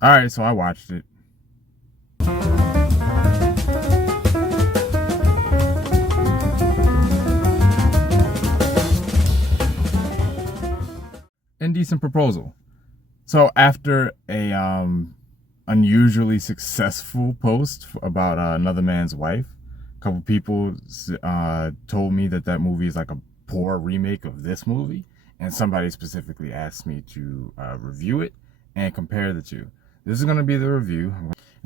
All right, so I watched it. Indecent Proposal. So after a unusually successful post about another man's wife, a couple people told me that that movie is like a poor remake of this movie, and somebody specifically asked me to review it and compare the two. This is going to be the review.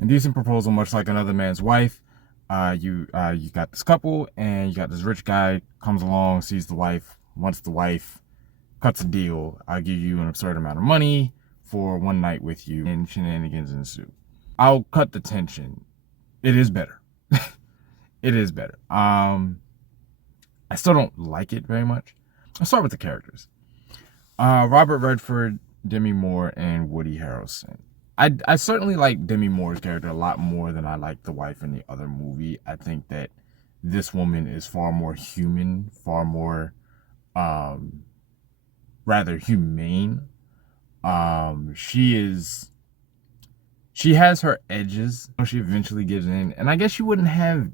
Indecent Proposal, much like Another Man's Wife, you got this couple, and you got this rich guy comes along, sees the wife, wants the wife, cuts a deal. I'll give you an absurd amount of money for one night with you, and shenanigans ensue. I'll cut the tension. It is better. It is better. I still don't like it very much. I'll start with the characters. Robert Redford, Demi Moore, and Woody Harrelson. I certainly like Demi Moore's character a lot more than I like the wife in the other movie. I think that this woman is far more human, far more um, rather humane. She is she has her edges. She eventually gives in, and I guess she wouldn't have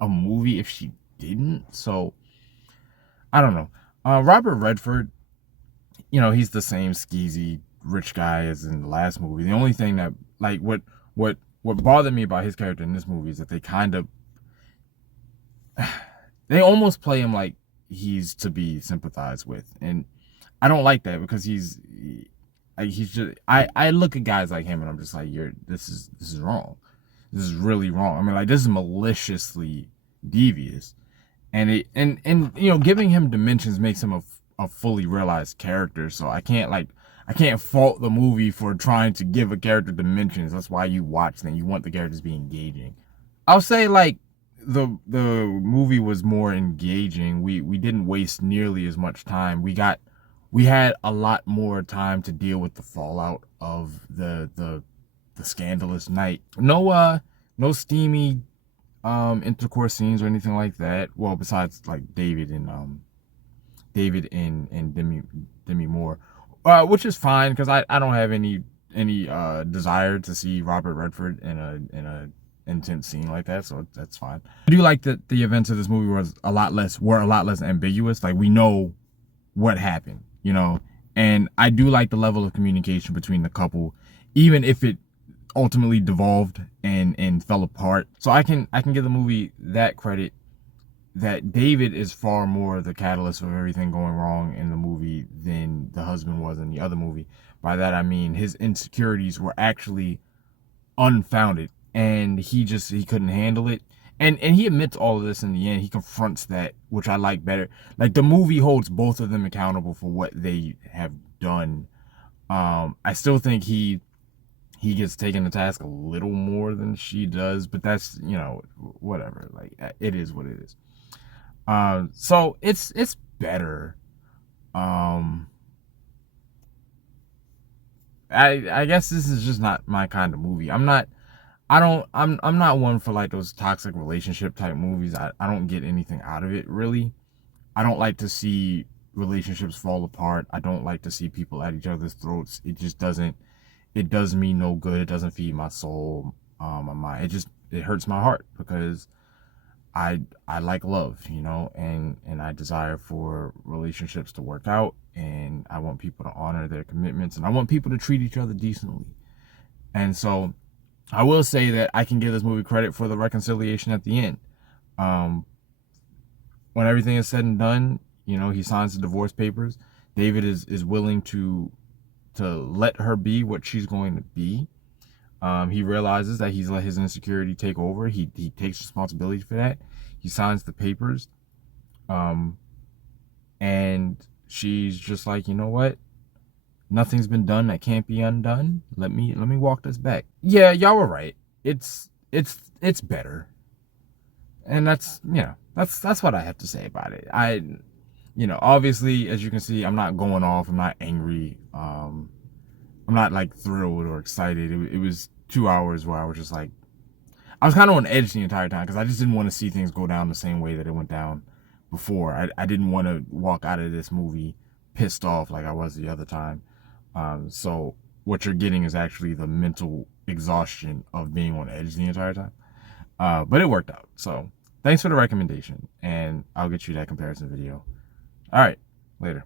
a movie if she didn't. So I don't know. Robert Redford, he's the same skeezy rich guy as in the last movie. The only thing that like what bothered me about his character in this movie is that they almost play him like he's to be sympathized with, and I don't like that because he's just I look at guys like him and I'm just like this is wrong. This is really wrong. I mean, like, this is maliciously devious, and giving him dimensions makes him a fully realized character. So I can't fault the movie for trying to give a character dimensions. That's why you watch them. You want the characters to be engaging. I'll say, like, the movie was more engaging. We didn't waste nearly as much time. We had a lot more time to deal with the fallout of the scandalous night. No steamy intercourse scenes or anything like that. Well, besides like David and Demi Moore, which is fine because I don't have any desire to see Robert Redford in a intense scene like that, so that's fine. I do like that the events of this movie were a lot less ambiguous. Like, we know what happened, and I do like the level of communication between the couple, even if it ultimately devolved and fell apart. So I can give the movie that credit, that David is far more the catalyst of everything going wrong in the movie than the husband was in the other movie. By that I mean his insecurities were actually unfounded, and he couldn't handle it. And he admits all of this in the end. He confronts that, which I like better. Like, the movie holds both of them accountable for what they have done. I still think he gets taken to task a little more than she does, but that's, whatever. Like, it is what it is. So it's better. Um, I guess this is just not my kind of movie. I'm not one for like those toxic relationship type movies. I don't get anything out of it really. I don't like to see relationships fall apart. I don't like to see people at each other's throats. It does me no good. It doesn't feed my soul, my mind. It hurts my heart because I like love, and I desire for relationships to work out, and I want people to honor their commitments, and I want people to treat each other decently. And so I will say that I can give this movie credit for the reconciliation at the end. Um, when everything is said and done, he signs the divorce papers. David is willing to let her be what she's going to be. He realizes that he's let his insecurity take over. He takes responsibility for that. He signs the papers, um, and she's just like, you know what? Nothing's been done that can't be undone. Let me walk this back. Yeah, y'all were right. It's better, and that's what I have to say about it. Obviously, as you can see, I'm not going off. I'm not angry. I'm not like thrilled or excited. It was 2 hours where I was just like, I was kind of on edge the entire time because I just didn't want to see things go down the same way that it went down before. I didn't want to walk out of this movie pissed off like I was the other time. So what you're getting is actually the mental exhaustion of being on edge the entire time. But it worked out. So thanks for the recommendation, and I'll get you that comparison video. All right, later.